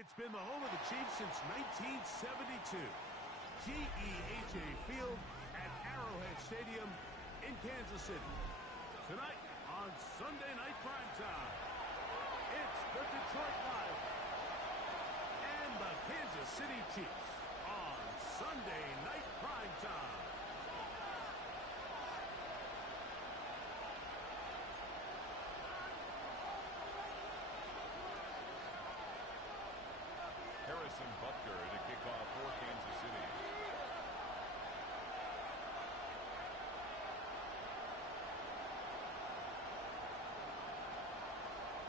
It's been the home of the Chiefs since 1972. GEHA Field at Arrowhead Stadium in Kansas City. Tonight on Sunday Night Primetime, it's the Detroit Lions and the Kansas City Chiefs on Sunday Night Primetime. Harrison Butker to kick off for Kansas City.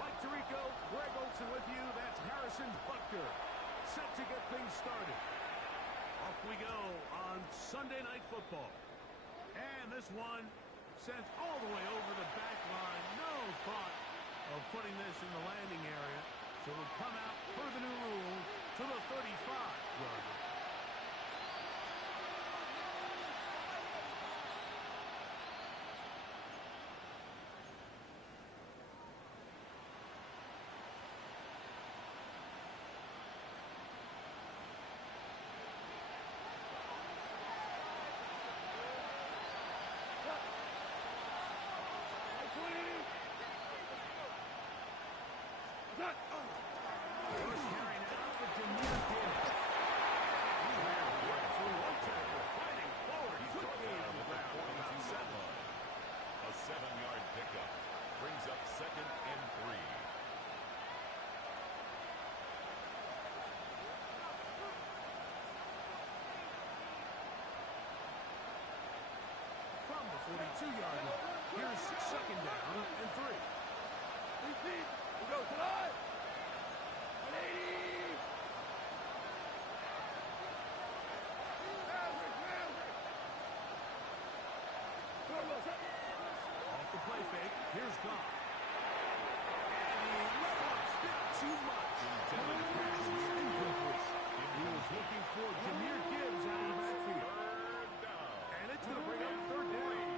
Mike Tirico, Greg Olsen with you. That's Harrison Butker, set to get things started. Off we go on Sunday Night Football. And this one sent all the way over the back line. No thought of putting this in the landing area. So it'll come out per the new rule to the 35-yard line. First carry now for Jameer Gibbs. Fighting forward. Good game on the ground. A 7-yard pickup brings up 2nd and 3. From the 42-yard line, here's 2nd down and 3. Repeat. We go tonight. 180. Off the play fake, here's Goff. And he let off still too much. The pass is incomplete. He was looking for Jameer Gibbs out of the backfield. And it's going to bring up 3rd down.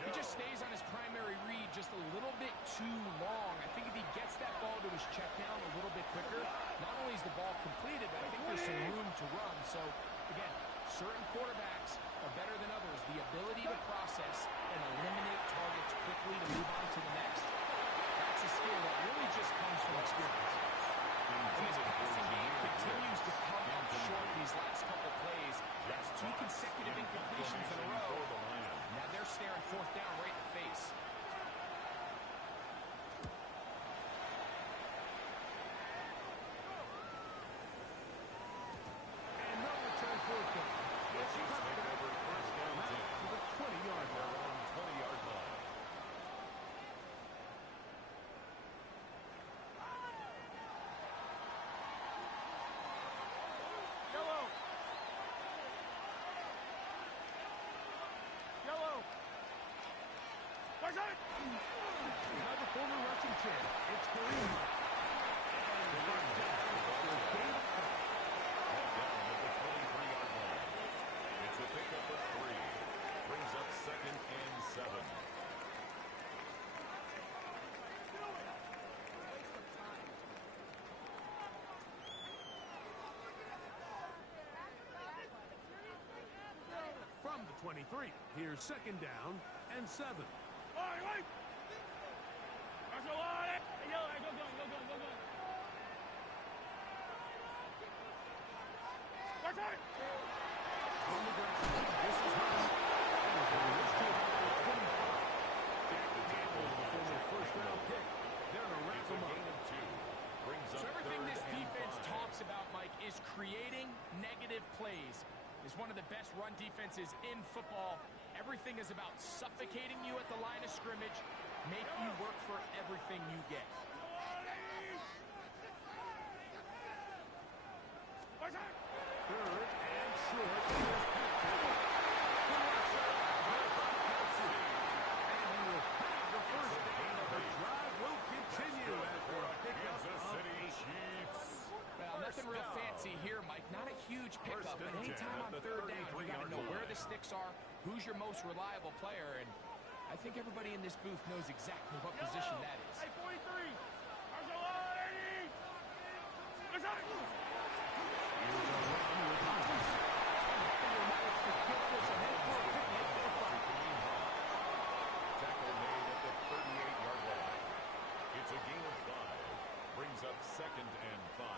He just stays on his primary read just a little bit too long. I think if he gets that ball to his check down a little bit quicker, not only is the ball completed, but I think there's some room to run. So, again, certain quarterbacks are better than others. The ability to process and eliminate targets quickly to move on to the next, that's a skill that really just comes from experience. And his passing game continues to come up short these last couple plays. That's 2 consecutive incompletions in a row. Now they're staring 4th down right in the face. And no return 4th down. It's touchdown. First down To the 20-yard line. on 20-yard line. Another former rushing champ. It's Kareem. And first down for David Cook. Down at the 23-yard line. It's a pickup of 3. Brings up 2nd and 7. From the 23, here's 2nd down and 7. Wait. Go. Watch out. On the ground, this is Jack the Gamble, the former first-round pick. They're going to wrap him up. So everything this defense talks about, Mike, is creating negative plays. It's one of the best run defenses in football. Everything is about suffocating you at the line of scrimmage, make you work for everything you get. Third and short. And he will have the first down. The drive will continue after a pickup of 8. Well, nothing real fancy here, Mike. Not a huge pickup, but anytime on 3rd down, you got to know where the sticks are, who's your most reliable player, and I think everybody in this booth knows exactly what position that is. Hey, 43. What's up? Here's a run with Hines. And managed to get this ahead for a picnic for the fight. Tackle made at the 38-yard line. It's a gain of 5. Brings up 2nd and 5.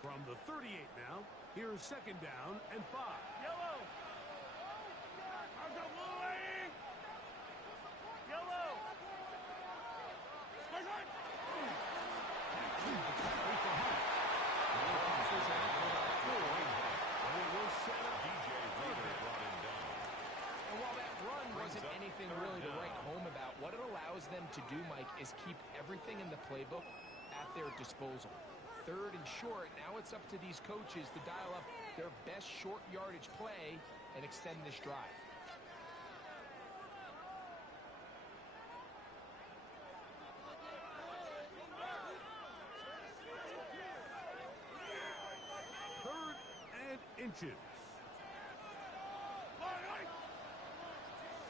From the 38 now, here's 2nd down and 5. Yellow. How's that blue lady? Yellow. Square right. And while that run wasn't anything really to write home about, what it allows them to do, Mike, is keep everything in the playbook at their disposal. 3rd and short, now it's up to these coaches to dial up their best short yardage play and extend this drive. Third and inches.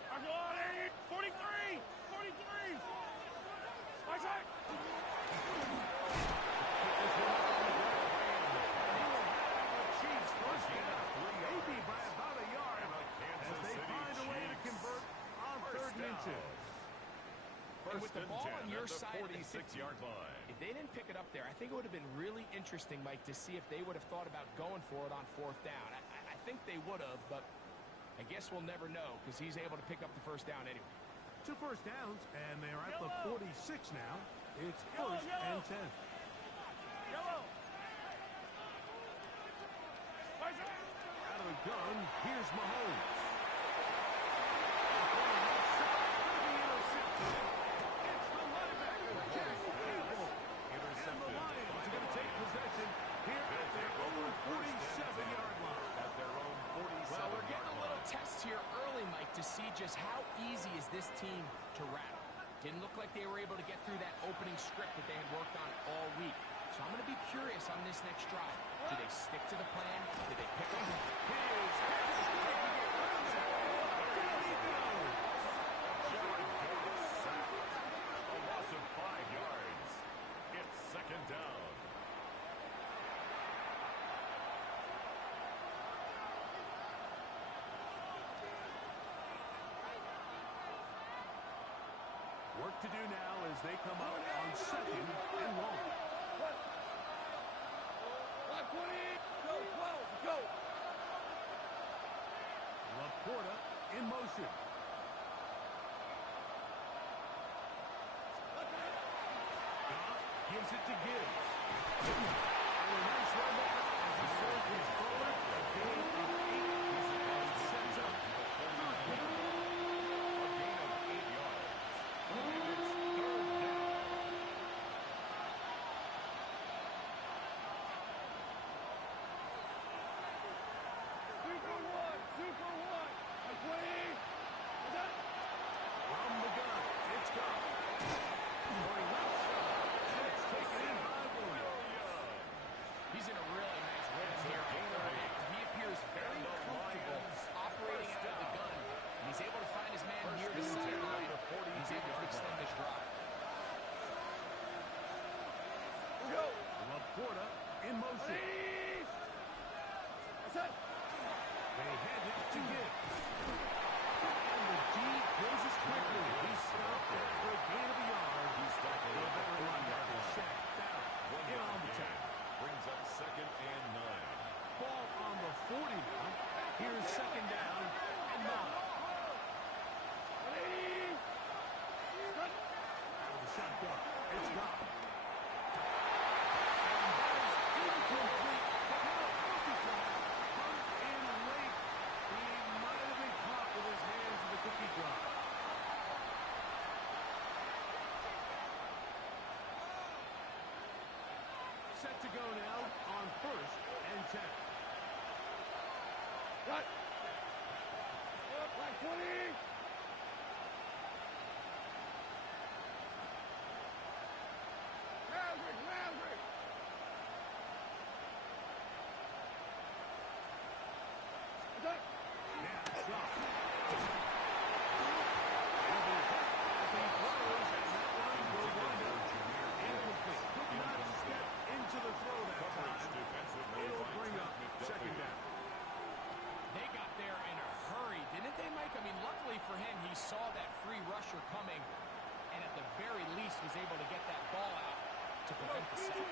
How's that 43. 43. What's that? First down, maybe by about a yard, as they find a way to convert on 3rd and inches. And with the ball on your at the side of the 46-yard line. if they didn't pick it up there, I think it would have been really interesting, Mike, to see if they would have thought about going for it on 4th down. I think they would have, but I guess we'll never know because he's able to pick up the 1st down anyway. 2 first downs, and they're at the 46 now. It's 1st and 10. Yellow. What's that? Out of the gun, here's Mahomes. It's the linebacker, Jack Campbell. And the Lions are going to take possession here at their own 47-yard line. At their own 47-yard Well, we're getting a line. little test here early, Mike, to see just how easy is this team to rattle. Didn't look like they were able to get through that opening script that they had worked on all week. So I'm going to be curious on this next drive. Do they stick to the plan? Do they pick up? A loss of 5 yards. It's 2nd down. Work to do now as they come out on 2nd and long. Black 20. Go, 12. Go. Laporta in motion. Goff gives it to Gibbs. And a nice run there as the Soldiers forward. A gain of 8 and sets up 3rd down. A gain of 8 yards. And it's 3rd down. Two for one. Like 20. What's that? From the gun, it's Goff. Going left side, and it's taken in by Williams. He's in a really nice rhythm here on 3rd down. He appears very comfortable operating out of the gun. And he's able to find his man near the sideline. He's able to extend this drive. Go. Laporta in motion. What's that? They hand it to Gibbs. And the D closes quickly. He stopped it for a gain of a yard. He's tackled The at the veteran 40-yard linebacker, line. Shaq Barrett, 1 in yard on the gain. tackle. Brings up 2nd and 9. Ball on the 40 now. Here's 2nd down and 9. Out of the shotgun. It's Goff. And that is incomplete. But now Kobe Flag comes in late. He might have been caught with his hands in the cookie jar. Set to go now on 1st and 10. Cut. Black 20. Maverick. What's that? Yeah, Goff. was able to get that ball out to prevent the sack.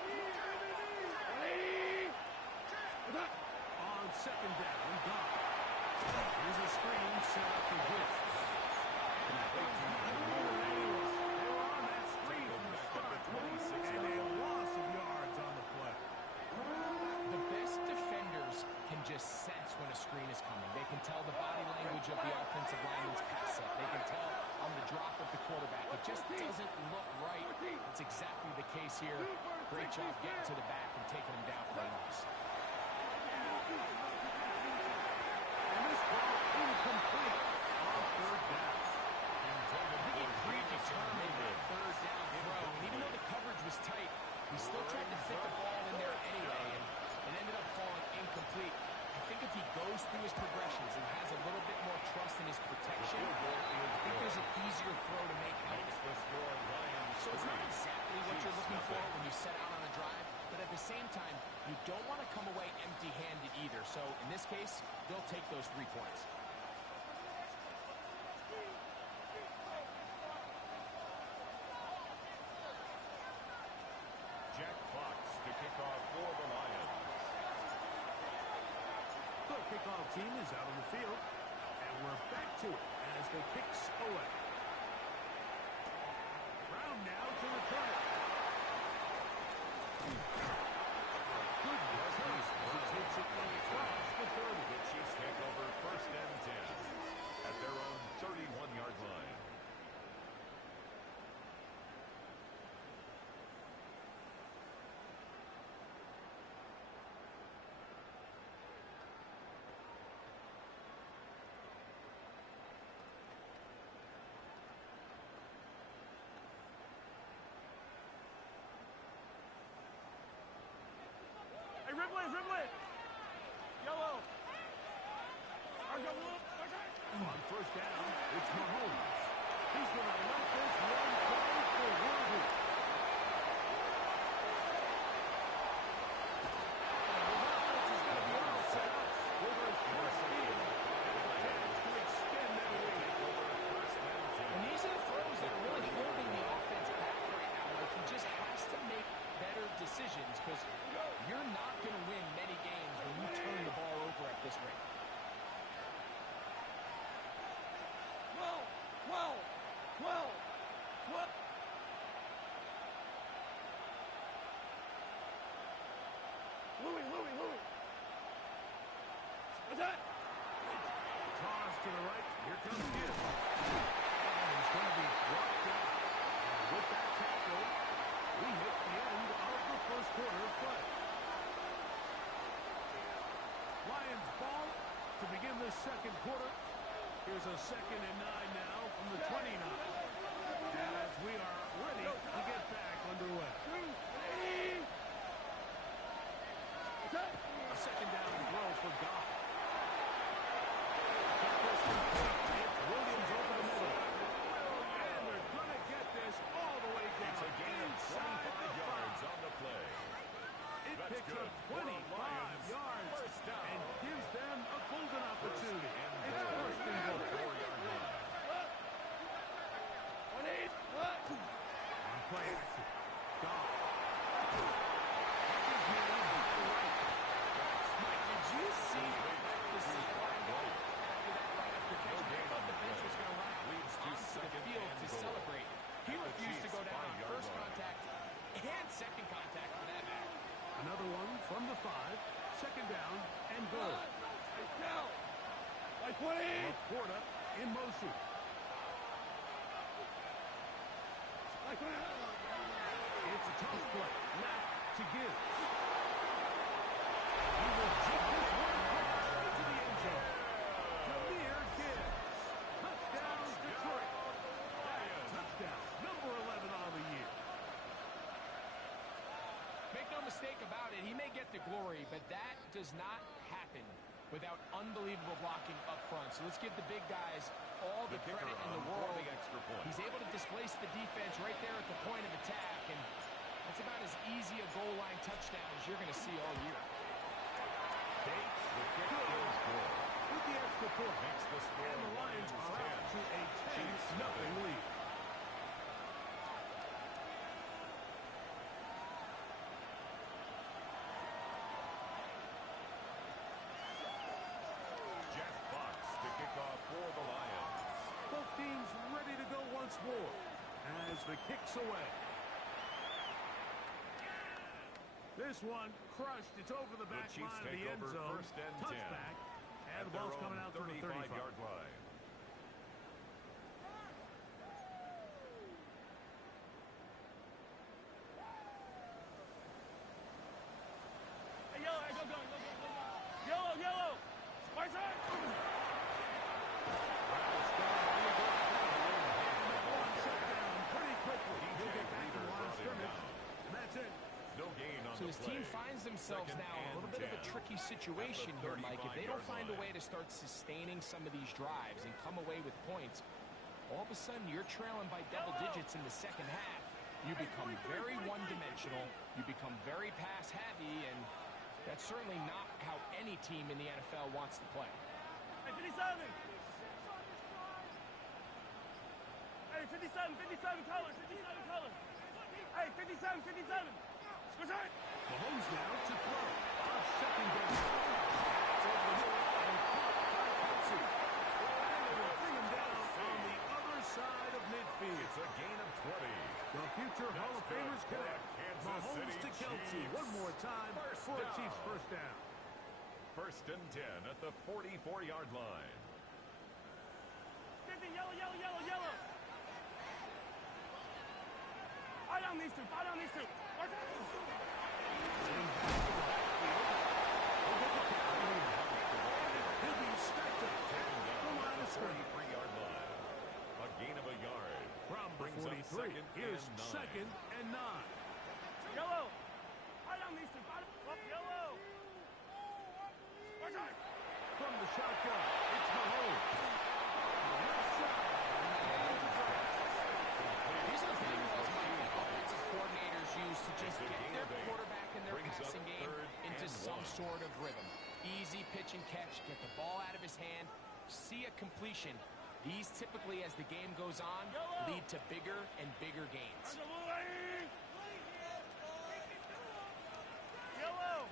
On second down, Goff. Here's a screen set up for Gibbs. And they were on that screen from the start, and a loss of yards on the play. The best defenders can just sense when a screen is coming. They can tell the body language of the offensive lineman's pass set. They can tell on the drop of the quarterback. It just doesn't look right. It's exactly the case here. Great job getting to the back and taking him down for a loss. And this ball incomplete on third down. I think he predetermined that third down throw. And even though the coverage was tight, he still tried to fit the ball in there anyway, and it ended up falling incomplete. I think if he goes through his progressions and has a little bit more trust in his protection, I think there's an easier throw to make out there. So it's not exactly what you're looking for when you set out on a drive, but at the same time, you don't want to come away empty-handed either. So in this case, they'll take those 3 points. Jack Fox to kick off for the Lions. The kickoff team is out on the field, and we're back to it as the kicks away. Brown now to return it. Good return as he takes it across the 30. The Chiefs take over first and 10 at their own 31-yard line. Ridley! Yellow! On first down, it's Mahomes. He's going to let this one play for Worthy. And these are the throws that are really holding the offense back right now. Like, he just has to make better decisions because you're not going to win many games when you turn the ball over at this rate. Louis. Attack! Toss to the right. Here comes Gibbs. And he's going to be brought down. And with that tackle, we hit the end of the first quarter of play. Lions ball to begin this second quarter. Here's a 2nd and 9 now from the 29. As we are ready to get back underway. A second down throw for Goff. It's Williams over the middle. And they're going to get this all the way down. It's a gain of inside 25 yards on the play. It That's picks good. up 25 yards First down. and gives them a golden opportunity. It's goal. first and goal. 4-yard line. On play action. Goff. Did you see the sideline go after that right after catch? I thought the bench was going to run out onto the field to celebrate. He refused to go down on first contact and second contact for that matter. Another one from the 5. Second down and goal. By 20! Laporta in motion. It's a toss play. Left to Gibbs. He will chip this one right to the end zone. Jameer Gibbs. Touchdown, Detroit. Touchdown, number 11 on the year. Make no mistake about it, he may get the glory, but that does not happen without unbelievable blocking up front. So let's give the big guys all the credit in the world. He's able to displace the defense right there at the point of attack, and that's about as easy a goal line touchdown as you're going to see all year. Bates, the kick is good. With the extra point, Makes the score. and the Lions are out to a 10-0 lead. the kicks away. This one crushed. It's over the back line of the end zone. Touchback. And the ball's coming out from the 35-yard line. Hey, yellow, go. Yellow. Right side. So his team finds themselves now in a little bit of a tricky situation here, Mike. If they don't find a way to start sustaining some of these drives and come away with points, all of a sudden you're trailing by double digits in the second half. You become very one-dimensional. You become very pass-heavy, and that's certainly not how any team in the NFL wants to play. Hey, 57. Hey, 57 color. Hey, 57. Switch right. Mahomes now to throw. On second down. It's over the middle and caught by Kelsey. And they will bring him down on the other side of midfield. It's a gain of 20. The future Hall of Famers connect. Mahomes to Kelsey. One more time for a Chiefs first down. First and 10 at the 44-yard line. 50, yellow. Eye down these two. Watch out. He'll be stacked up. The line of scrimmage. 43-yard line. A gain of a yard. From the Brings up 43, here's second and 9. Yellow. Eye down these two. Up, yellow. Watch out. From the shotgun, it's Mahomes. Left side. These are the big calls the offensive coordinators use to just get their quarterback and their passing game into some sort of rhythm. Easy pitch and catch, get the ball out of his hand, see a completion. These typically, as the game goes on, lead to bigger and bigger gains. Yellow.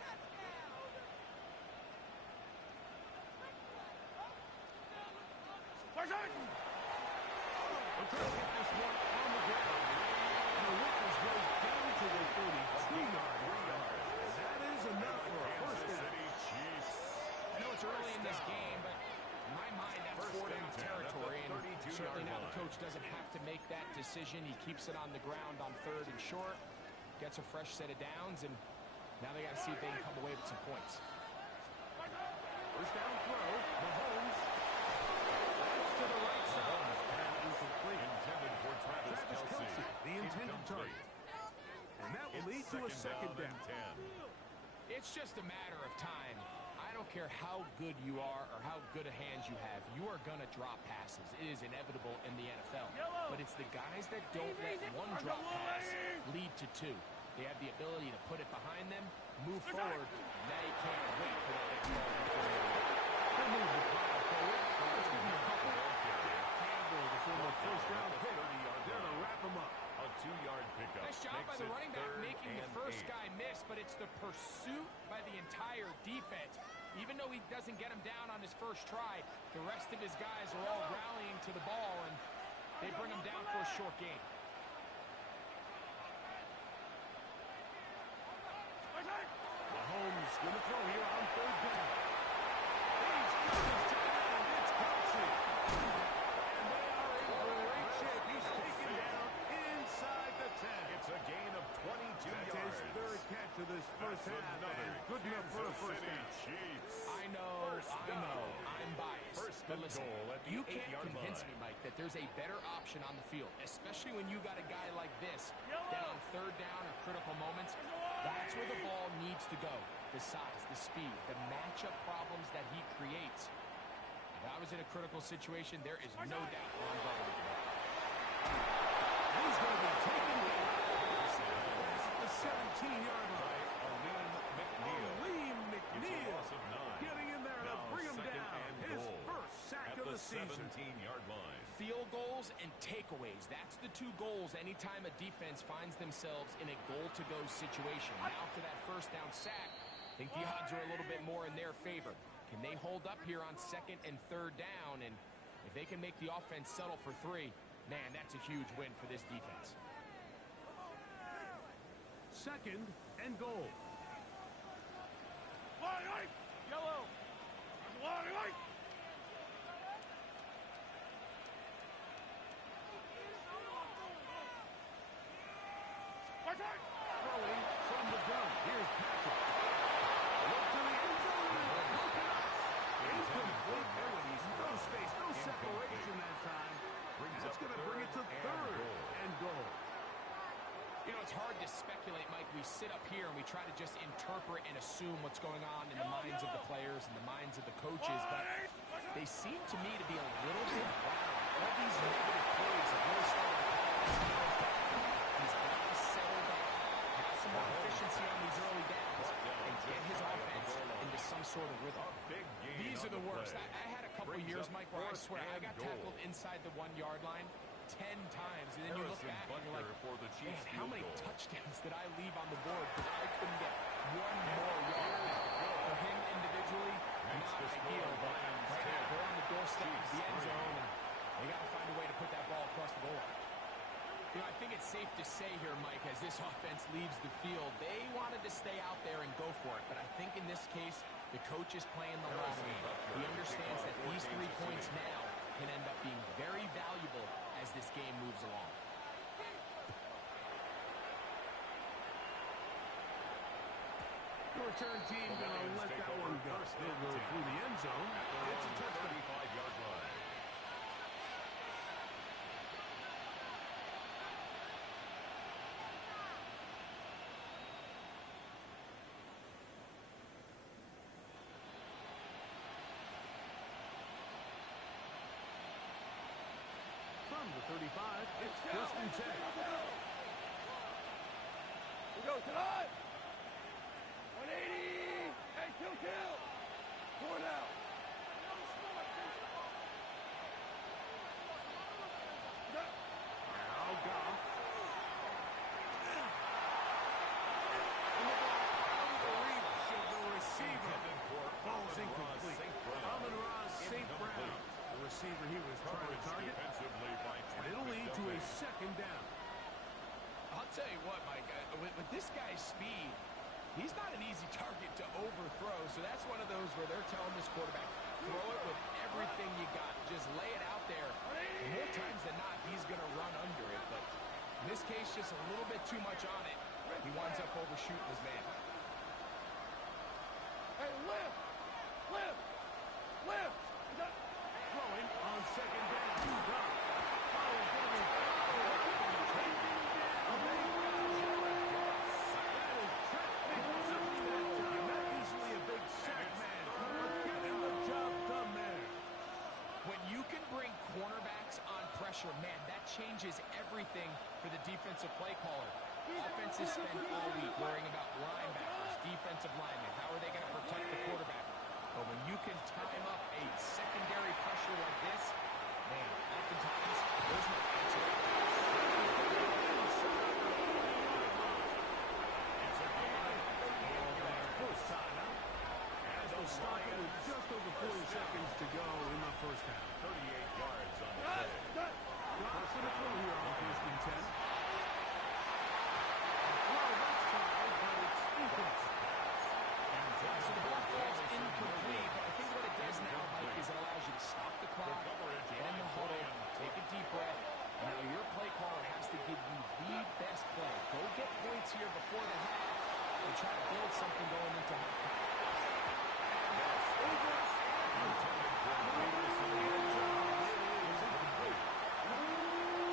Watch out. They're trying to get this one on the ground. And the Whippers go down to the 32-yard line. That is enough for a first down. I know it's early in this game, but in my mind, that's four-down territory. And certainly now the coach doesn't have to make that decision. He keeps it on the ground on third and short, gets a fresh set of downs, and now they got to see if they can come away with some points. First down throw. Mahomes. That's to the right side. Incomplete. Intended for Travis Kelsey. The intended target. And that will lead to a second down. It's just a matter of time. I don't care how good you are or how good a hands you have. You are going to drop passes. It is inevitable in the NFL. But it's the guys that don't let one drop pass lead to two. They have the ability to put it behind them, move forward, and now you can't wait for that next ball before you They'll move the ball forward. Let's give him a couple. Campbell, the former first-round pick. They're going to wrap him up. A 2-yard pickup. Nice job by the running back making the first guy miss, but it's the pursuit by the entire defense. Even though he doesn't get him down on his first try, the rest of his guys are all rallying to the ball, and they bring him down for a short gain. Mahomes going to throw here on third down. He's got his tight end. It's Kelsey. And they are in great shape. He's taken down inside the 10. It's a gain of 22 yards. That's his third catch of this first half. And good enough for a first down. I know, I'm biased. But listen, you can't convince me, Mike, that there's a better option on the field, especially when you got a guy like this that on third down or critical moments, that's where the ball needs to go. The size, the speed, the matchup problems that he creates. If I was in a critical situation, there is no doubt where I'm going with that. He's going to be taken at the 17-yard line. Aleem McNeil getting in there to bring him down. His first sack of the season. 17-yard line. Field goals and takeaways. That's the two goals anytime a defense finds themselves in a goal-to-go situation. Now, after that first down sack, I think the odds are a little bit more in their favor. Can they hold up here on second and third down? And if they can make the offense settle for three, Man, that's a huge win for this defense. 2nd and goal. Yellow. Throwing from the gun. Here's Patrick. Look to the end zone. Incomplete. No space, no separation that time. That's going to bring it to 3rd and goal. You know, it's hard to speculate, Mike. We sit up here and we try to just interpret and assume what's going on in the minds of the players and the minds of the coaches, but they seem to me to be a little bit wild. All these negative plays have really started to call us. He's got to settle down, have some more efficiency on these early downs, and get his offense into some sort of rhythm. These are the worst. I had a couple of years, Mike, where I swear I got tackled inside the 1-yard line 10 times, and then you look back and you're like, man, how many touchdowns did I leave on the board because I couldn't get one more yard? For him individually, not ideal, but right now they're on the doorstep of the end zone, and they got to find a way to put that ball across the goal line. You know, I think it's safe to say here, Mike, as this offense leaves the field, they wanted to stay out there and go for it, but I think in this case, the coach is playing the long game. He understands that these 3 points now can end up being very valuable as this game moves along. The return team going to let that one go. They'll go through the end zone. It's a touchdown. 35-yard line. From the 35, it's 1st and 10. We go tonight. 180. Hey, kill. 4 down. Now Goff. The reach of the receiver. Ball's incomplete. Amon-Ra St. Brown. The receiver he was trying to target. And it'll lead to a 2nd down. I'll tell you what, Mike, with this guy's speed, he's not an easy target to overthrow, so that's one of those where they're telling this quarterback, throw it with everything you got. Just lay it out there. And more times than not, he's going to run under it, but in this case, just a little bit too much on it. He winds up overshooting his man. Hey, lift. Throwing on 2nd down. Man, that changes everything for the defensive play caller. Offenses spend all week worrying about linebackers, defensive linemen. How are they going to protect the quarterback? But when you can time up a secondary pressure like this, man, oftentimes there's no answer. First time out. As they'll stop it with just over 40 seconds to go in the first half. 38 yards on the play. Goff for the throw here on 1st and 10. Throw left side, but it's incomplete. So the ball falls incomplete, but I think what it does now, Mike, is it allows you to stop the clock, get in the huddle, take a deep breath, and now your play caller has to give you the best play. Go get points here before the half and try to build something going into halftime.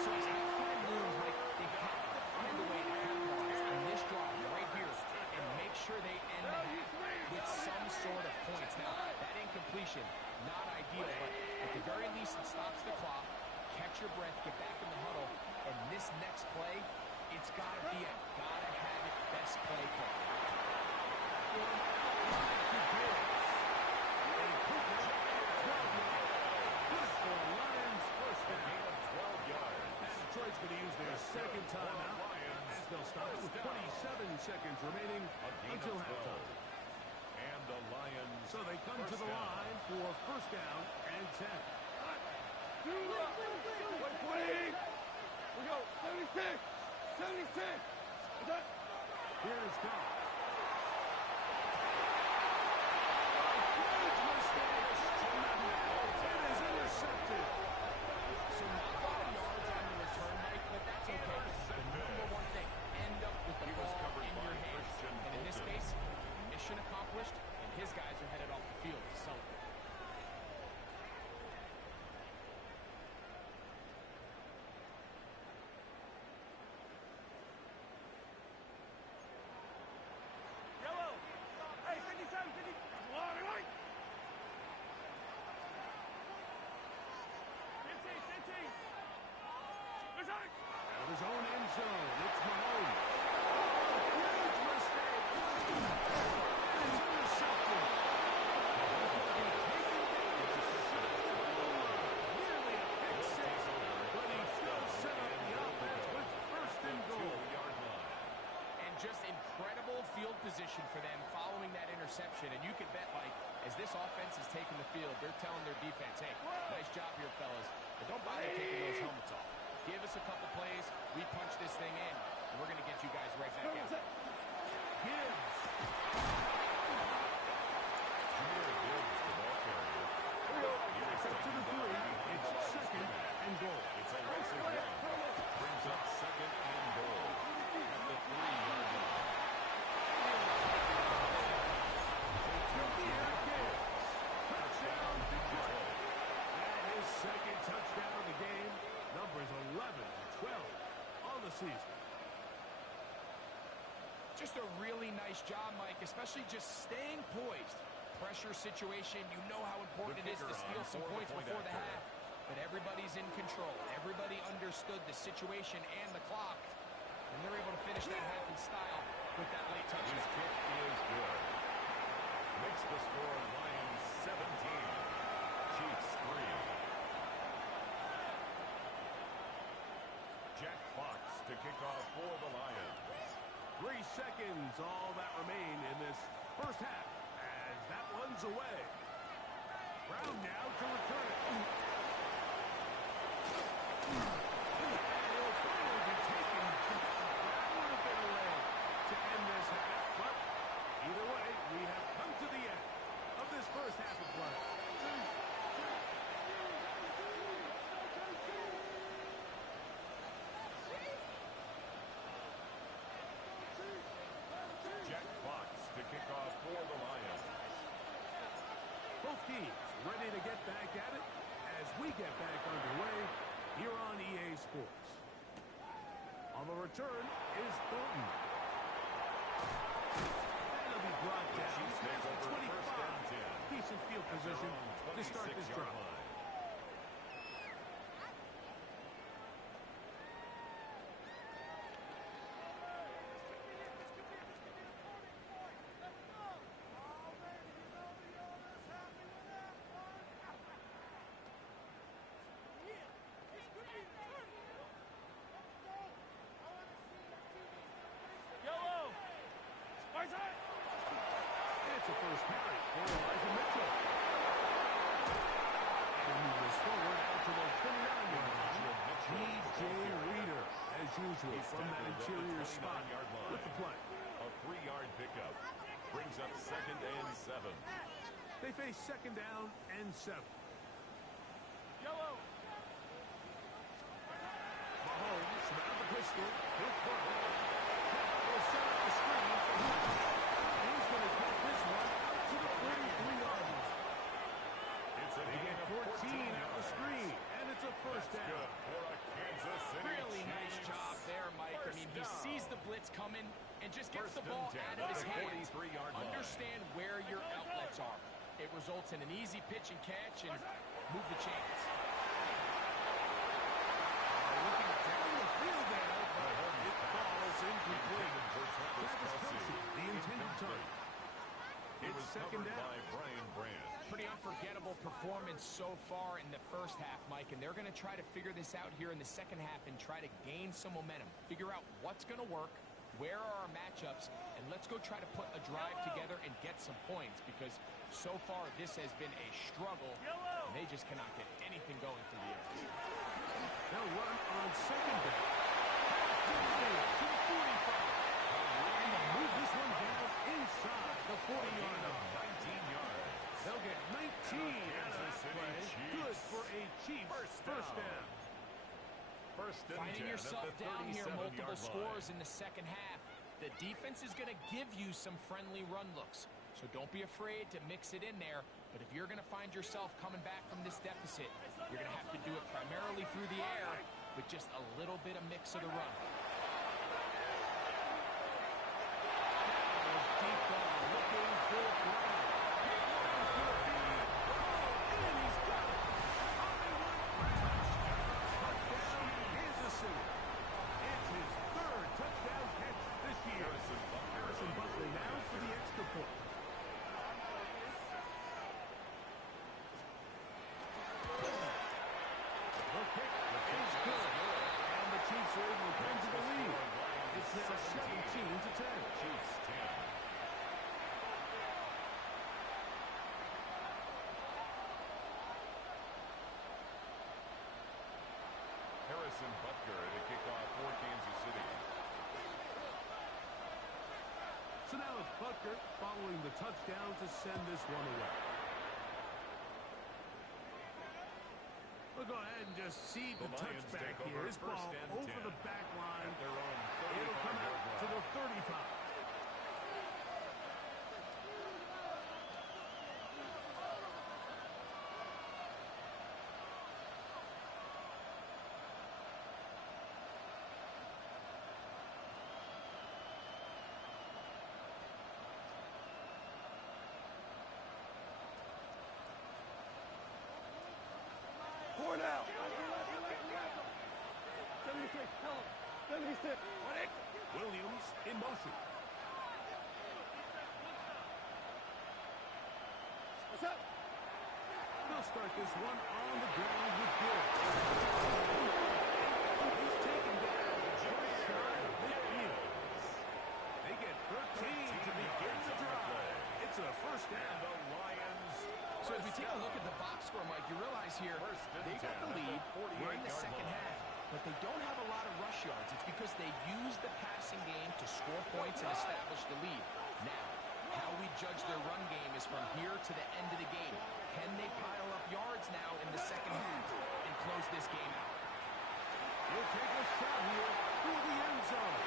So as halftime moves, Mike, they have to find a way to capitalize on this drive right here and make sure they end the half with some sort of points. Now, that incompletion, not ideal, but at the very least it stops the clock. Catch your breath, get back in the huddle, and this next play, it's got to be a gotta-have-it best play call. Detroit's going to use their 2nd timeout as they'll stop it with 27 seconds remaining until halftime. And the Lions. So they come to the line for 1st down and 10. 120. We go. 76. 76. Is that? Here's Goff. It is intercepted. So not a lot of yards on the return, Mike, but that's okay. The number one thing, end up with the ball in your hands. And in this case, mission accomplished, and his guys are headed off the field to celebrate. Yellow. Hey, 57, 50. That's a lot, right? 15. That's right. Out of his own end zone, it's Mahomes. Huge mistake. It is intercepted. Nearly a pick six, but he still set up the offense with first and goal. And just incredible field position for them following that interception. And you can bet, Mike, as this offense is taking the field, they're telling their defense, hey, nice job here, fellas, but don't bother taking those helmets off. Give us a couple plays, we punch this thing in, and we're going to get you guys right back out. Gibbs. Up to the 3. It's second and goal. It's a racing run. Brings up second and goal at the 3-yard line. Touchdown, Detroit. And his second touchdown of the game. Numbers 11 and 12 on the season. Just a really nice job, Mike, especially just staying poised. Pressure situation, you know how important it is to steal some points before the half. But everybody's in control. Everybody understood the situation and the clock. And they're able to finish that half in style with that late His touchdown. kick is good. Makes the score Lions 17. Chiefs 3. Jack Fox to kick off for the Lions. 3 seconds, all that remain in this first half as that one's away. Brown now to return it. And he'll finally be taken. That would have been a way to end this half, but either way, we have come to the end of this first half of play. Jack Fox to kick off for the Lions. Both teams ready to get back at it as we get back underway here on EA Sports. On the return is Thornton. That'll be brought down. Chiefs take Past the over 25. first and 10. Decent field position to start this drive. Yellow. Spice it. It's a first carry for Elijah Mitchell. And he moves forward out to the 29-yard line. DJ Reader, as usual, from that interior spot with the play. A 3-yard pickup. Brings up second and 7. They face second down and 7. Yellow. Mahomes, around the pistol, he'll throw. He'll set up the screen for Hooper. And he's going to get this one out to the 43-yard line. It's a They gain get of 14 out the yards. screen, and it's a first That's down. good for a Kansas City Really nice Chiefs. job there, Mike. I mean, he First sees down. the blitz coming and just gets First the ball and 10 out of his at the hands. 43-yard line. Understand where your outlets are. It results in an easy pitch and catch and move the chains. Looking down the field there, but it falls incomplete. For Travis Travis Kelce, the intended target. It It's was second covered down. by Brian Branch. Pretty unforgettable performance so far in the first half, Mike, and they're going to try to figure this out here in the second half and try to gain some momentum. Figure out what's going to work, where are our matchups, and let's go try to put a drive together and get some points, because so far this has been a struggle, and they just cannot get anything going through the air. They'll run on second down. To the 45. And they'll move this one down inside the 40-yard line. 19 yards. They'll get 19 out of that play. Good for a Chiefs first down. First and 10 Finding yourself at the down here, 37-yard multiple scores line. in the second half. The defense is going to give you some friendly run looks, so don't be afraid to mix it in there. But if you're going to find yourself coming back from this deficit, you're going to have to do it primarily through the air with just a little bit of mix of the run. Deep ball looking for Brown. And he's got it. Hollywood Brown. Touchdown, Kansas City. It's his third touchdown catch this year. Harrison Buckley now for the extra point. The kick is good. And the Chiefs are able to come to the lead. It's now 17-10. Chiefs 10. Harrison Butker to kick off for Kansas City. So now it's Butker following the touchdown to send this one away. We'll go ahead and just see the Lions touchback take here. over This ball first and over 10 the back line. at their own It'll come out 35-yard to the line. 35. Four now. 76. Tell him. 76. Williams in motion. What's up? They'll start this one on the ground with Gill. He's taken down just shy of midfield. They get 13 to begin the drive. It's a first down. The Lions. So as we take a look at the box score, Mike, you realize here First and they got 10 the lead. at the We're in the 48-yard second line. half, but they don't have a lot of rush yards. It's because they use the passing game to score points and establish the lead. Now, how we judge their run game is from here to the end of the game. Can they pile up yards now in the second half and close this game out? He'll take a shot here through the end zone.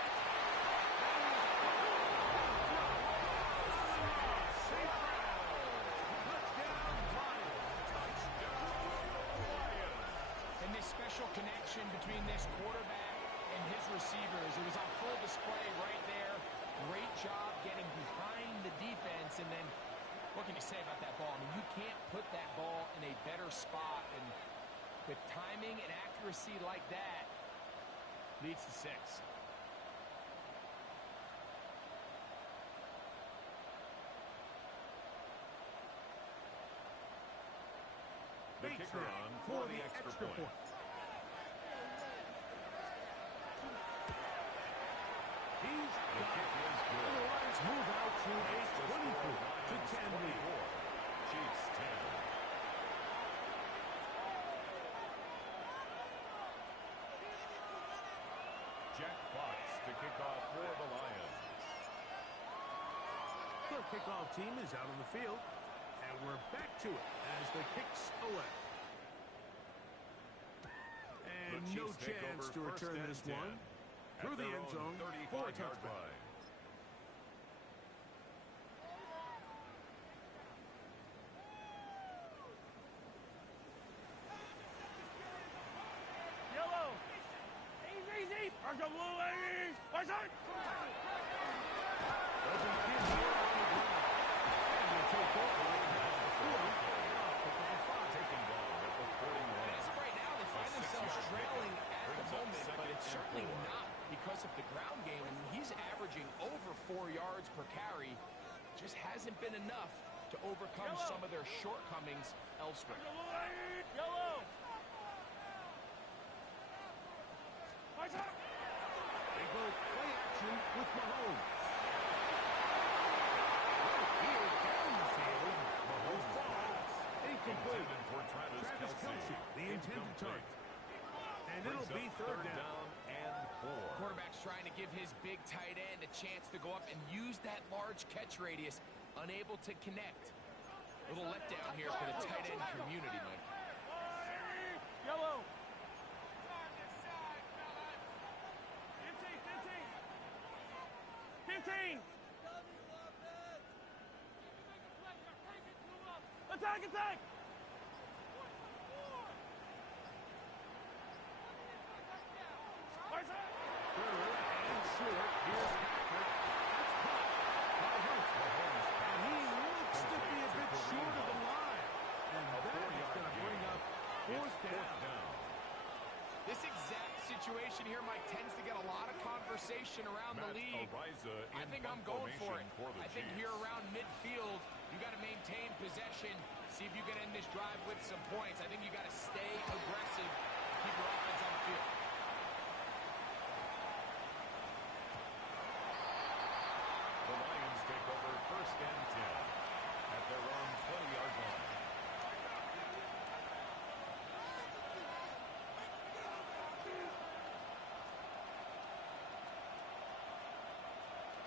And this special connection between this quarterback and his receivers, it was on full display right there. Great job getting behind the defense, and then what can you say about that ball? I mean, you can't put that ball in a better spot, and with timing and accuracy like that, leads to 6. The Bates kicker now on for for the the extra extra point. point. He's The got kick it. is And the good. Lions move out to a 24-10 lead. 24. Chiefs 10. Jack Fox to kick off for the Lions. The kickoff team is out on the field, and we're back to it as the kick's away. And The no Chiefs take chance over to first return and this 10 one at through the their end own zone for a 35-yard touchback. line. Yellow. Easy. Mark the blue ladies. What's up? Open kid here on the ground. And we'll take over at the 40. Taking down at the 41. As of right now, they find A themselves 6-yard trailing pickup at the brings up moment, but second it's and certainly 4. not because of the ground game. And he's averaging over 4 yards per carry. Just hasn't been enough to overcome some of their shortcomings elsewhere. Yellow. What's up? They go play action with Mahomes. Travis Kelce, the intended target. And it'll be third down. And 4. Quarterback's trying to give his big tight end a chance to go up and use that large catch radius. Unable to connect. A little letdown here for the tight end community, Mike. Yellow. 15. Attack! This exact situation here, Mike, tends to get a lot of conversation around the league. I think I'm going for it. I think here around midfield, you got to maintain possession, see if you can end this drive with some points. I think you got to stay aggressive, keep your offense on the field. The Lions take over first and 10 at their own 20-yard line.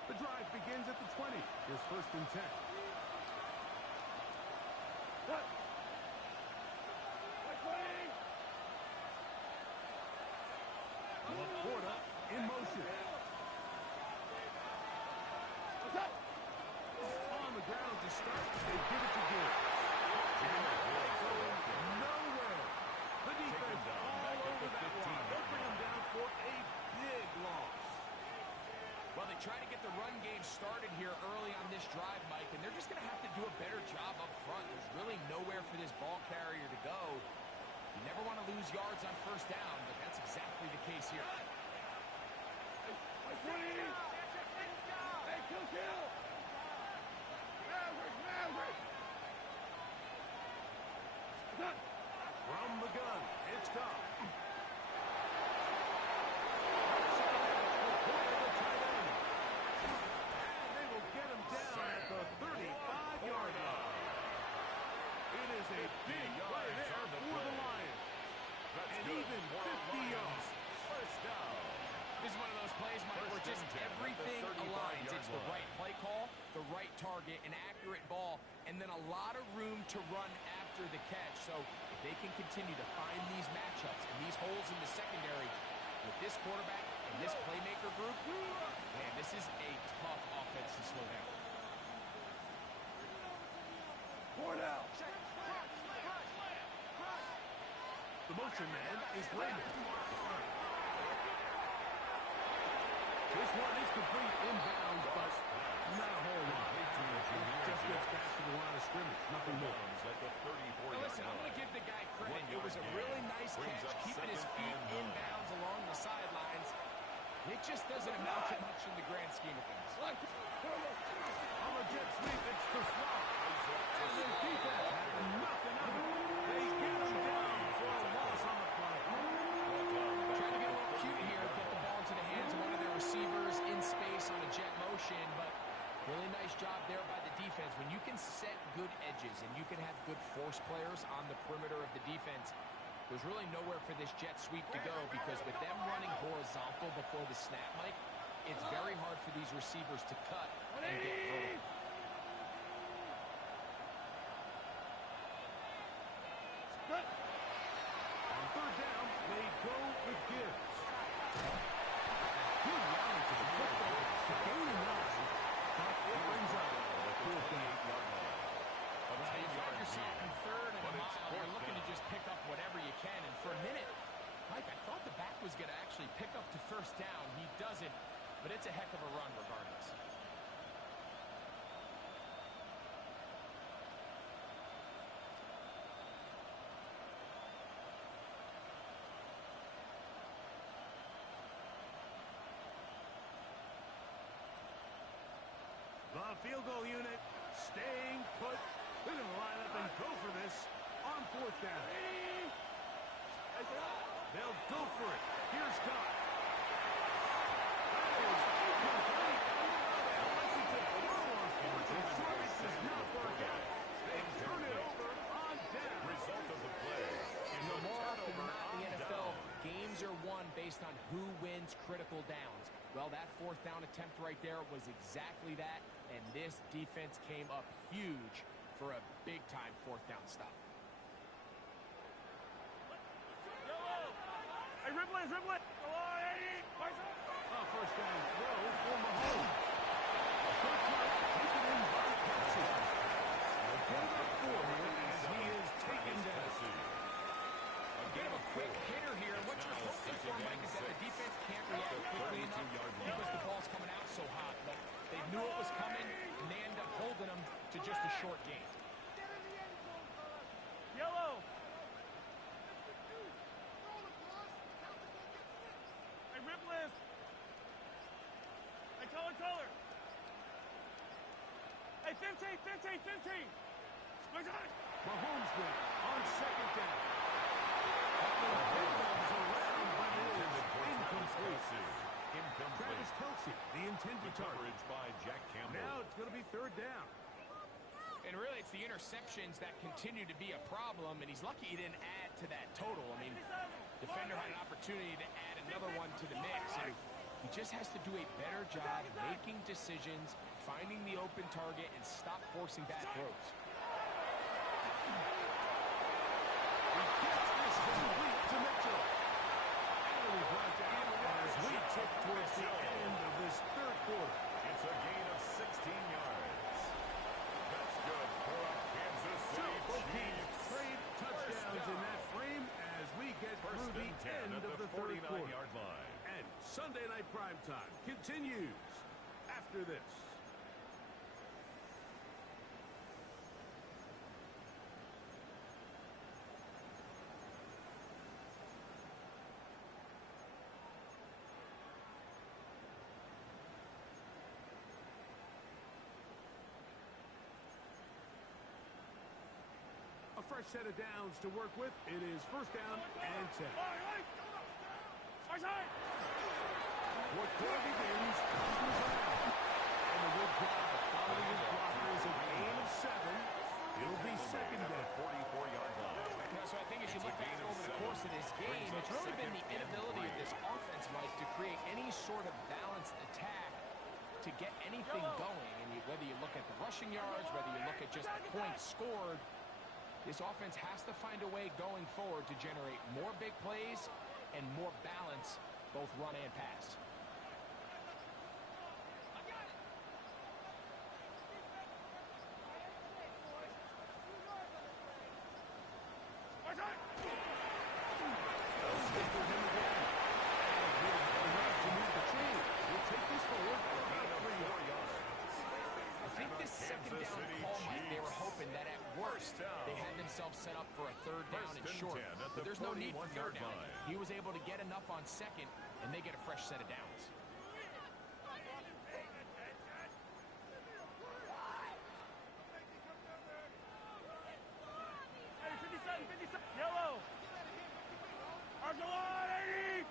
The drive begins at the 20. Here's first and 10. Laporta in motion. On the ground to start. They give it to Gibbs. Nowhere. The defense all over that one. They'll bring him down for a big loss. Well, they try to get the run game started here early on this drive, Mike, and they're just going to have to do a better job up front. There's really nowhere for this ball carrier to go. You never want to lose yards on first down, but that's exactly the case here. From the gun, it's Goff. Everything aligns. It's the right play call, the right target, an accurate ball, and then a lot of room to run after the catch. So if they can continue to find these matchups and these holes in the secondary with this quarterback and this playmaker group, man, this is a tough offense to slow down. The motion man is Raymond. This one is complete inbounds, but not a whole lot. Just gets back to the line of scrimmage. Nothing more. Now listen, I'm going to give the guy credit. It was a really nice catch, keeping his feet inbounds along the sidelines. It just doesn't amount to much in the grand scheme of things. On a jet sweep, it's to Swat. And his defense had nothing of it. They get him down for a loss on the play. Trying to get a little cute here, get the ball into the hands of one of their receivers in space on a jet motion, but really nice job there by the defense. When you can set good edges and you can have good force players on the perimeter of the defense, there's really nowhere for this jet sweep to go, because with them running horizontal before the snap, Mike, it's very hard for these receivers to cut and get vertical. On third down, they go with Gibbs. Good rally to the football to gain 9, but it brings up a fourth down. You find yourself in third and a mile. You're looking to just pick up whatever you can. And for a minute, Mike, I thought the back was going to actually pick up to first down. He doesn't, but it's a heck of a run regardless. The field goal unit staying put. They're going to line up and go for this on fourth down. They'll go for it. Here's Goff. That is incomplete. They elected to throw on fourth and short. It does not work out. They turn it over on down. Result of the play: based on who wins critical downs. Well, that fourth down attempt right there was exactly that, and this defense came up huge for a big-time fourth down stop. Hey, dribble it. Go on, Eddie. First down throw for Mahomes. Quick run, taken in by Kelsey. Get it up for him as he is taken down. Get him a quick hitter here. What you're hoping for, Mike, is that the defense can't react quickly enough because the ball's coming out so hot. But they knew it was coming, and they end up holding them to just a short gain. Yellow. Hey, Ripley. Hey, color. Hey, 15. Squeeze it. Mahomes with it on second down. Around, but it is incomplete. Travis Kelsey, the intended target. Coverage by Jack Campbell. Now it's going to be third down. And really, it's the interceptions that continue to be a problem, and he's lucky he didn't add to that total. I mean, defender had an opportunity to add another one to the mix, and he just has to do a better job making decisions, finding the open target, and stop forcing bad throws. He gets this complete to Mitchell. And he brought down as we tip towards the end of this third quarter. It's a gain of 16 yards. That's good for a Kansas City Both teams Chiefs. trade touchdowns in that frame as we get through the end of the third quarter. 49-yard line. And Sunday Night Primetime continues after this. A fresh set of downs to work with. It is first down and 10. Fourth quarter begins. And the good drive following his blockers a gain of 7. It'll be second down. 44-yard line. So I think as you look back over the course of this game, it's really been the inability of this offense, Mike, to create any sort of balanced attack to get anything going. And whether you look at the rushing yards, whether you look at just the points scored, this offense has to find a way going forward to generate more big plays and more balance, both run and pass. Set up for a third down and short, but there's no need for third down. He was able to get enough on second, and they get a fresh set of downs. Hey, 57, yellow. Argelati.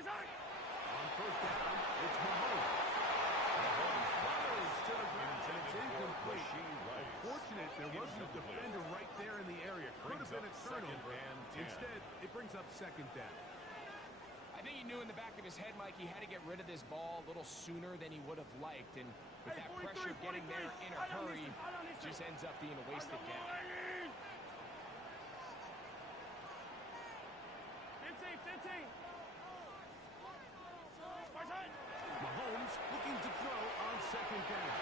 On first down, it's Mahomes. Mahomes fires to the ground, and it's incomplete. Fortunate there wasn't a defender right there in the area. Could have been a turnover. Instead, it brings up second down. I think he knew in the back of his head, Mike, he had to get rid of this ball a little sooner than he would have liked. And with that pressure getting there in a hurry, just ends up being a wasted down. 15. Mahomes looking to throw on second down.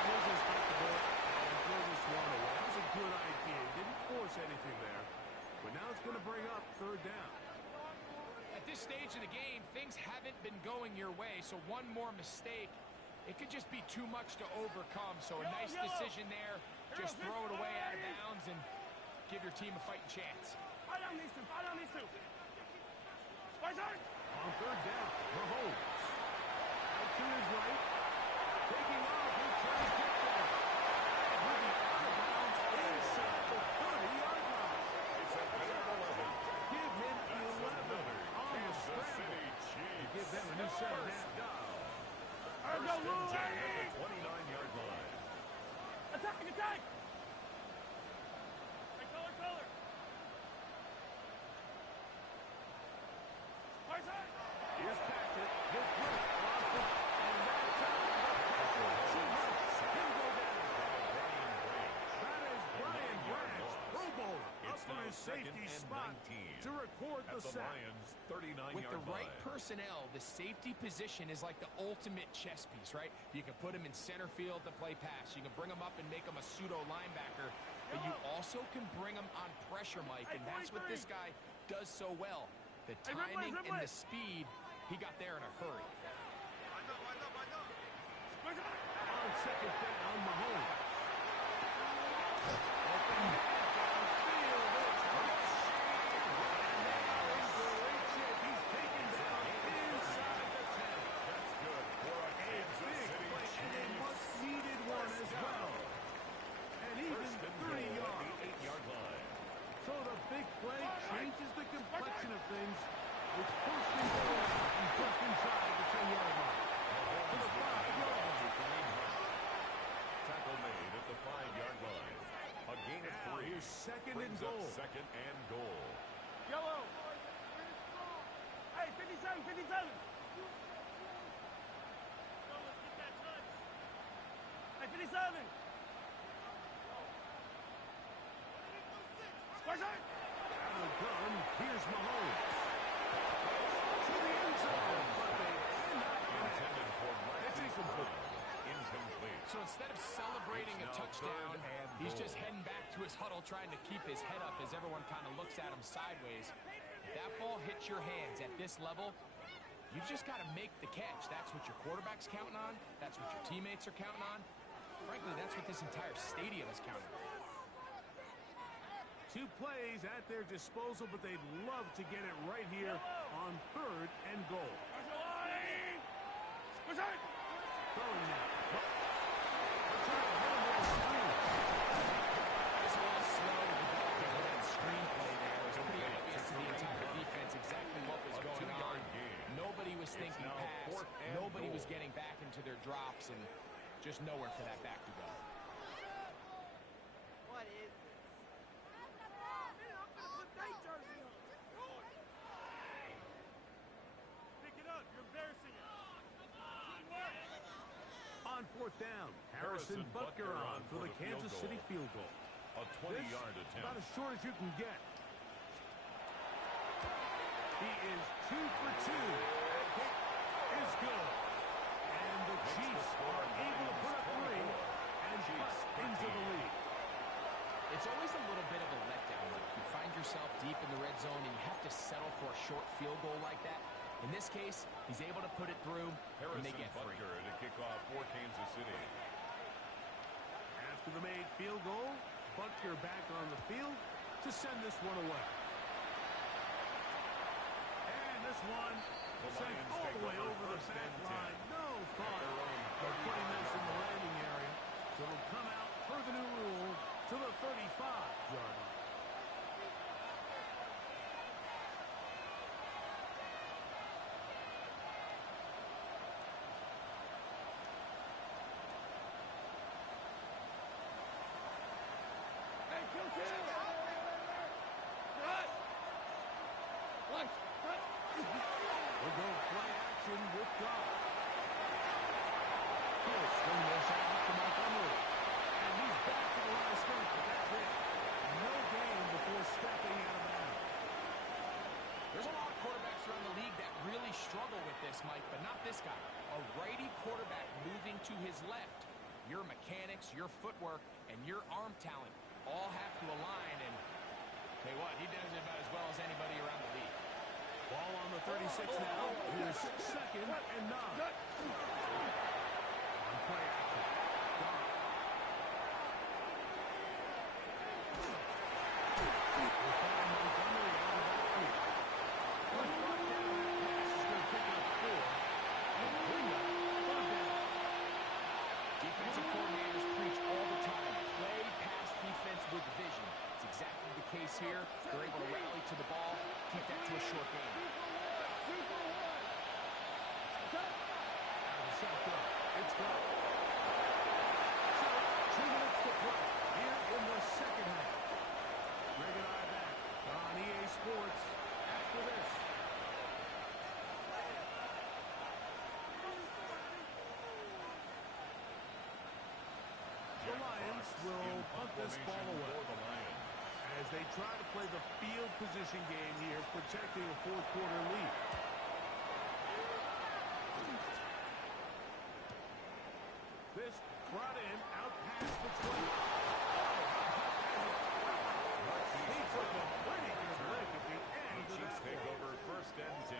He'll just take the ball and throw this one away. That was a good idea. He didn't force anything there. But now it's going to bring up third down. At this stage of the game, things haven't been going your way, so one more mistake, it could just be too much to overcome. So a nice decision there. Just throw it away out of bounds and give your team a fighting chance. Fight on these two. On third down, Mahomes. Out to his right. Taking off. He tries to get there. And he'll be out of bounds inside the 30-yard line. It's a gain of 11. Give him 11 on the scramble. Give them a new set of downs. First and 10 at the 29-yard line. Attack! Hey, color! He'll throw it off it, and that's out. The pressure too much. He'll go down. That is Brian Branch, Pro Bowler, up It's for now his safety 2nd and spot 19 to record at the the sack. Lions' 39-yard With the right line. personnel, the safety position is like the ultimate chess piece, right? You can put him in center field to play pass. You can bring him up and make him a pseudo linebacker. But you also can bring him on pressure, Mike, and that's what this guy does so well. The timing and the speed, he got there in a hurry. On second down, Mahomes. Open man downfield. It's Ricochet. And now in great shape. He's taken down inside the 10. That's good for a A Kansas big City play, and a Chiefs. much-needed one as well. And even First and 30 goal at yards. the 8-yard line. So the big play changes the complexion of things. It's first and goal and just inside the 10-yard line. To the 5-yard line. Tackle made at the 5-yard line. A gain of Now 3. here's second and Brings up goal. second and goal. Yellow. Hey, 57, 57. Hey, 57. Squash it. Out of gun, here's Mahomes. To the end zone, but they cannot get it. Intended for It's Marquise incomplete. Brown. Incomplete. So instead of celebrating a It's now touchdown, 3rd and he's goal. just heading back to his huddle trying to keep his head up as everyone kind of looks at him sideways. If that ball hits your hands at this level, you've just got to make the catch. That's what your quarterback's counting on. That's what your teammates are counting on. Frankly, that's what this entire stadium is counting on. 2 plays at their disposal, but they'd love to get it right here on 3rd and goal. Squash it. Throwing now. They're trying to hit him with a screen. It's a little slow developing that screenplay there. It was pretty obvious to the entire defense exactly what was going on. 2-yard gain. Nobody was thinking now pass. 4th and Nobody was goal. getting back into their drops, and just nowhere for that back to go. What is this? Pick it up. You're embarrassing us. On 4th down, Harrison Butker on for the Kansas City field goal. A This 20-yard about attempt. as short as you can get. He is 2 for 2. That kick is good. And the Chiefs are able to put up 3 and cut into the lead. It's always a little bit of a letdown. Like you find yourself deep in the red zone and you have to settle for a short field goal like that. In this case, he's able to put it through, and they Harrison get 3. Butker to kick off for Kansas City. After the made field goal, Butker back on the field to send this one away. And this one sent Lions all take the way over over the first back and 10. line. No thought of putting this in the landing area. So it'll come out per the new rule to the 35-yard line. Hey, kill. Cut. We'll go play action with God. He'll swing this out to Montgomery. And he's back to the line of scrimmage, but that's it. No gain before stepping out of bounds. There's a lot of quarterbacks around the league that really struggle with this, Mike, but not this guy. A righty quarterback moving to his left. Your mechanics, your footwork, and your arm talent all have to align, and tell you what, he does it about as well as anybody around the league. Ball on the 36 now. Here's 2nd and 9. On play action. Goff. We'll find Montgomery on the backfield. First brought down. That pass is going to pick up 4. And bring up 3rd down. Defensive coordinators preach all the time. Play pass defense with vision. It's exactly the case here. They're able to rally to the ball, keep that to a short game. Out of the shotgun. It's gone. So, 2 minutes to play here in the second half. Greg and I back on EA Sports after this. will punt this ball away for the Lions. as they try to play the field position game here, protecting a fourth-quarter lead. This brought in out past the 20. He took a pretty good lick at the end of Chiefs that take one. over 1st and 10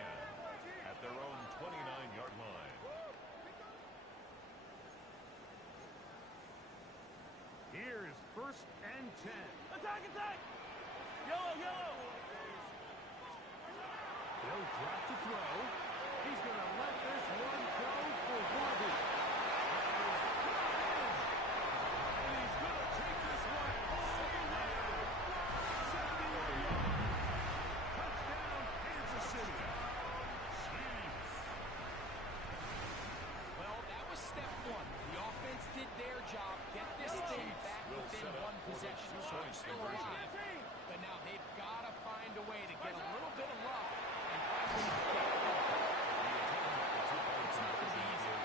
at their own 29-yard line. Here is 1st and 10. Attack, attack! Yellow, yellow! He'll drop to throw. He's going to let this one go for Warby. And he's going to take this one all the way. 71 yards. Touchdown, Kansas City. Well, that was step one. The offense did their job. Get this thing back within one possession. So it's still alive. But now they've got to find a way to get a little bit of luck and find a way to get it going. It's not going to be easy.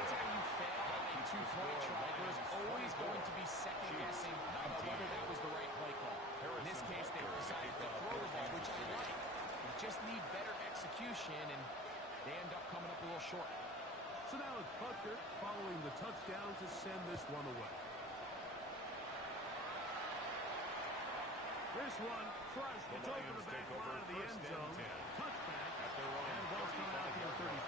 Anytime you fail on a two-point try, there's always going to be second-guessing about whether that was the right play call. In this case, they decided to throw the ball, which I like. They just need better execution, and they end up coming up a little short. So now it's Butker following the touchdown to send this one away. This one crushed. It's over the back line of the end zone. Touchback. And ball's coming out to the 35.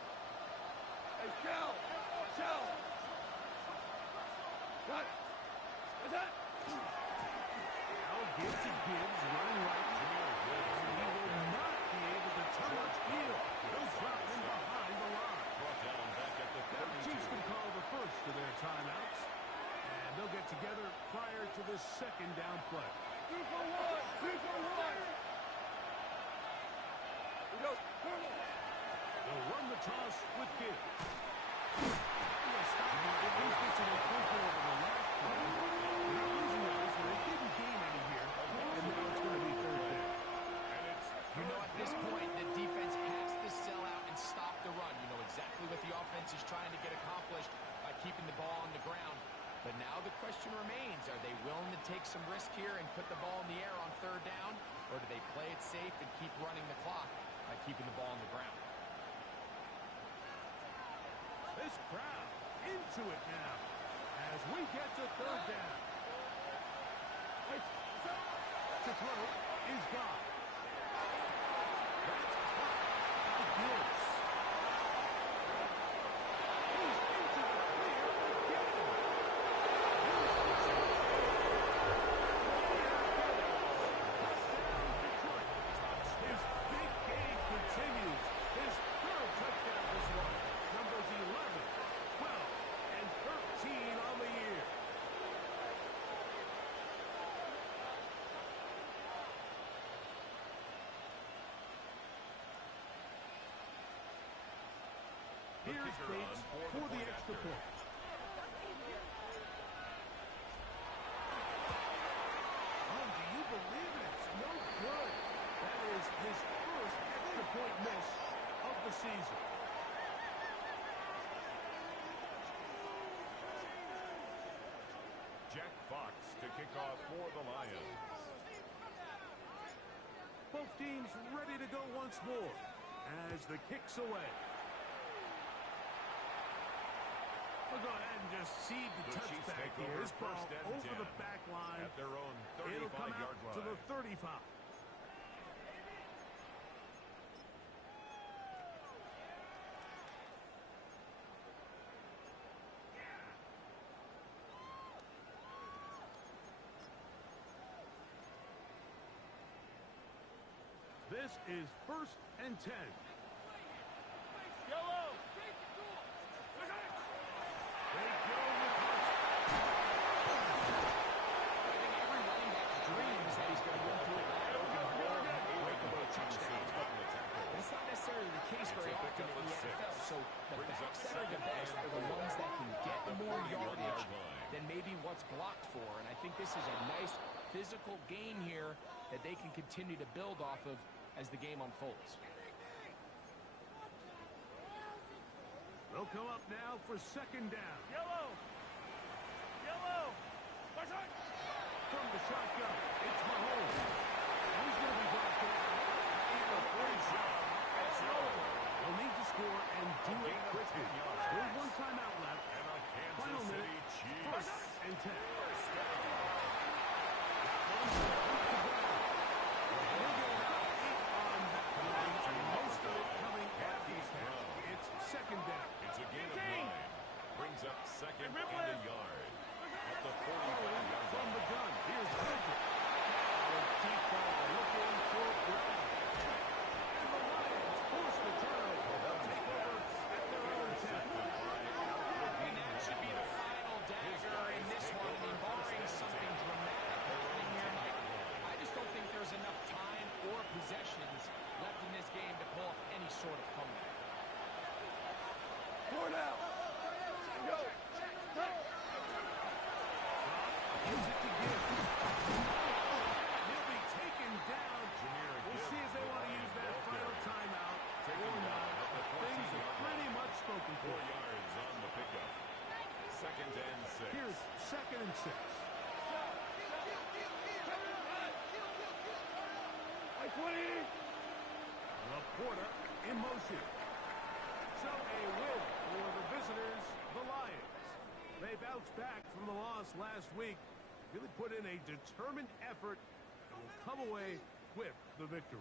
Hey, Shell! Shell! What? Attack! Now give to Gibbs, running right. And he will not be able to touch field. He'll drop in behind the line. Brought down back at the Now the 32. Chiefs can call the first of their timeouts. And they'll get together prior to this second down play. 2 for 1! 2 for 1! We go. They'll run the toss with Gibbs. And they'll stop him. At least get to the improvement over the last play. They're not losing those, but they didn't gain any here. And now it's going to be third down. And it's You know, at this point, the defense has to sell out and stop the run. You know exactly what the offense is trying to get accomplished by keeping the ball on the ground. But now the question remains, are they willing to take some risk here and put the ball in the air on third down? Or do they play it safe and keep running the clock by keeping the ball on the ground? This crowd into it now as we get to third down. To throw is gone. That's caught by Gibbs. He's into the clear again. Touchdown, Detroit. His big game continues. His third touchdown this one. Numbers 11, 12, and 13 on the year. Here's Bates for the extra point. Oh, do you believe it? It's no good. That is his first extra point miss of the season. Jack Fox to kick off for the Lions. Both teams ready to go once more as the kick's away. We'll go ahead and just seed the Chiefs touchback take here. over This ball 1st and over 10 the back line. at their own It'll come out 35-yard line. to the 35. This is 1st and 10. Yellow! They go with Hudson. I think every running back dreams that he's going to run through a wide open hole and have breakaway touchdowns, but that's not necessarily the case very often in the NFL. So the backs that are the best are the ones that can get more yardage than maybe maybe what's blocked for. And I think this is a nice physical game here that they can continue to build off of as the game unfolds. They'll come up now for second down. Yellow! Yellow! From the shotgun, it's Mahomes. He's going to be brought down. They'll need to score and do it quickly. There's one timeout left. Final minute, first and 10. Most of it coming at these half. It's second down. It's a gain of 9. Brings up second and a yard. At the 45-yard From line. the gun, here's Baker. Deep ball looking for Brown. And the Lions force the turnover. They'll take over at their own 10. And that should be the final dagger in this one. I mean, barring something dramatic happening here, Mike, I just don't think there's enough time or possessions left in this game to pull off any sort of comeback. Four now. Go. Gives it to Gibbs. He'll be taken down. We'll see if they want to use that final timeout or not. Things are pretty much spoken 4 for. yards on the pickup. Second and 6. Here's second and 6. By 20. Laporta in motion. So a win for the visitors, the Lions. They bounced back from the loss last week, really put in a determined effort, and will come away with the victory.